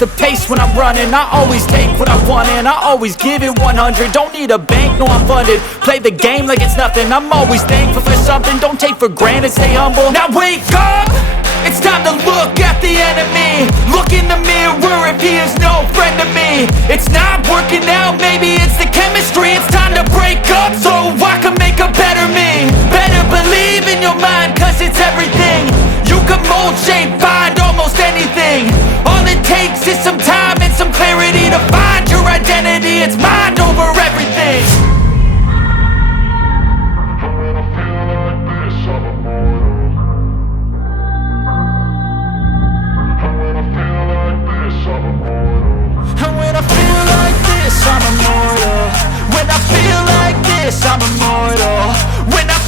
the pace when I'm running. I always take what I want and I always give it 100. Don't need a bank, no I'm funded. Play the game like it's nothing. I'm always thankful for something. Don't take for granted, stay humble. Now wake up, it's time to look at the enemy. Look in the mirror if he is no friend to me. It's not working out, maybe it's the chemistry. It's time to break up so I can make a better me. Better believe in your mind, cause it's everything. You can mold, shape, find almost anything. All it takes is some time and some clarity to find your identity. It's mind over everything. And when I feel like this, I'm immortal. When I feel like this, I'm immortal. When I